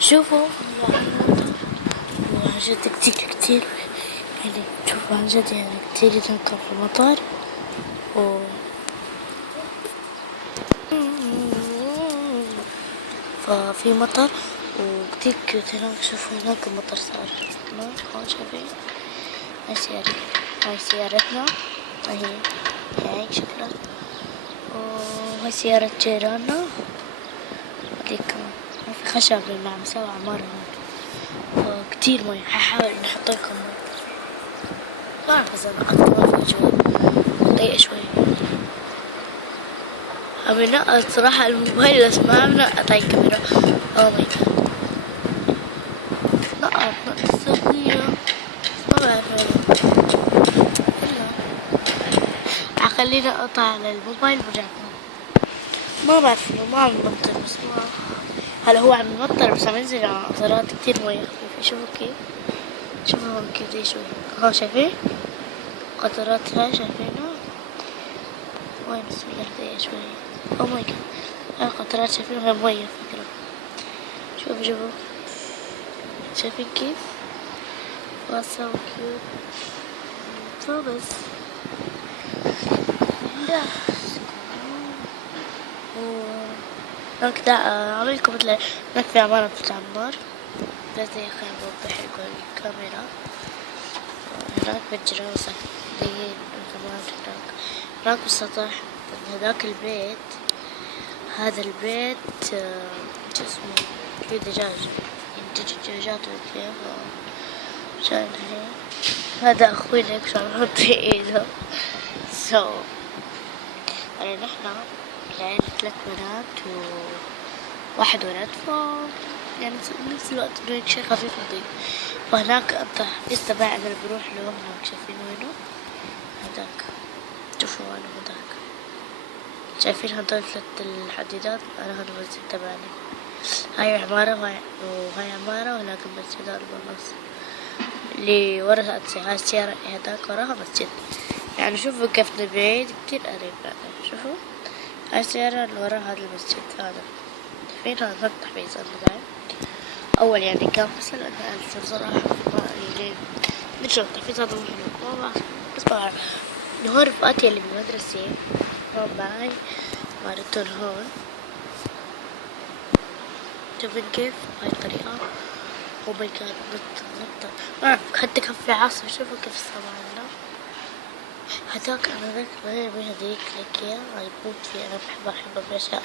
شوفوا عن جد كتير يعني شوفوا عن جد يعني كتير يتنكر في المطر ففي مطر وكتير كيوت هناك. شوفوا هناك المطر صار هناك هون شايفين. هاي سيارتنا هي هيك شكلها. وهاي سيارة جيراننا هذيك كمان. في خشب لأنه عم يسوي عمارة هون. كتير مي ححاول نحط لكم مي. ما أعرف إذا نقطت ما في جوا ضيق شوي. عم ينقط صراحة الموبايل بس ما عم نقط هاي الكاميرا. أوه ماي جاد نقط سوية ما بعرف خلينا اقطع على الموبايل ورجعنا. ما بعرف انه ما عم يمطر بس ما هلا هو عم يمطر بس عم ينزل على قطرات كتير مية خفيفة. شوفوا كيف شوفوا هون كيف شوي هون شايفين قطرات هاي شايفينها وين نصور دقيقة شوي. او ماي جاد هاي قطرات شايفينها مية فكرة. شوفوا شايفين كيف so cute. فبس هناك دا عملكم مثل هناك في عمارة بتتعمر بس يا أخي بوضح لكم الكاميرا. هناك بالجيران ساكنين كمان هناك بالسطح هذاك البيت. هذا البيت شو اسمه فيه دجاج ينتج دجاجات وكيف عشان هيك. هذا أخوي هيك شو عم يحط في إيده يعني نحنا العيلة 3 بنات وواحد ولد يعني نفس الوقت إنه هيك شي خفيف نضيف. وهناك التحفيز تبعي أنا بروح له هناك شايفين وينه هداك. شوفوا وينه هداك شايفين هدول 3 الحديدات. أنا هذا المسجد تبعنا. هاي عمارة وهاي عمارة وهناك المسجد هذا بالنص اللي ورا هاي السيارة هداك وراها مسجد. يعني شوفوا كيف بعيد كتير قريب يعني. شوفوا هاي السيارة اللي ورا هذا المسجد هذا فين هذا التحفيز أنا أول يعني كان بس هلا نقلت بصراحة يعني مش التحفيز هذا مو حلو ما بعرف بس بعرف إنه هون رفقاتي اللي بالمدرسة هون معي مارتون هون. شوفين كيف هاي الطريقة. أو ماي جاد نط ما أعرف حتى كان في عاصفة. شوفوا كيف السما عنا هداك. أنا ذاك غير من هديك لك يا بموت فيه. أنا بحبها بأشياء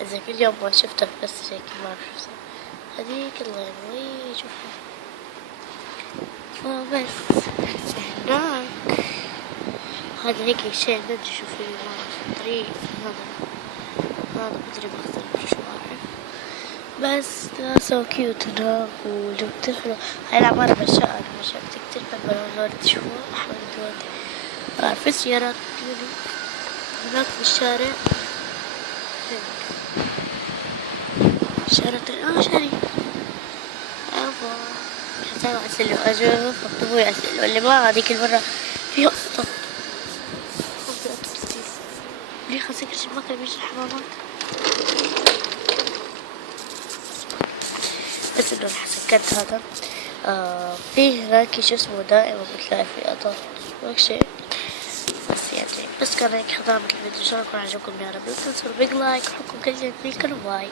إذا كل يوم ما شفتها بس هيك ما أعرف شو هديك الله يبوي. شوفوا بس هناك هذا هيك شيء مدري شو فيه ما أعرف طريق هذا مدري بختار شو أعرف بس سو كيوت هناك والجو كتير حلو. هاي العمارة بالشقة كتير بحب الورد. شوفوا أحمر الورد بعرف في سيارات هناك في الشارع شارع شاري حسابي أسئلة وأجوبة فاكتبوا لي أسئلة واللي ما هذيك المرة فيها قطط ليه خلص كل شي بكره بيجي الحمامات بس إنه السكرت هذا في هناك شو اسمه دائما بتلاقي في قطط هيك شي. بس يعني بس كان هيك ختامة الفيديو. إن شاء الله يكون عجبكم يا رب. لا تنسوا بيج لايك وحطوا كل شي فيكم باي.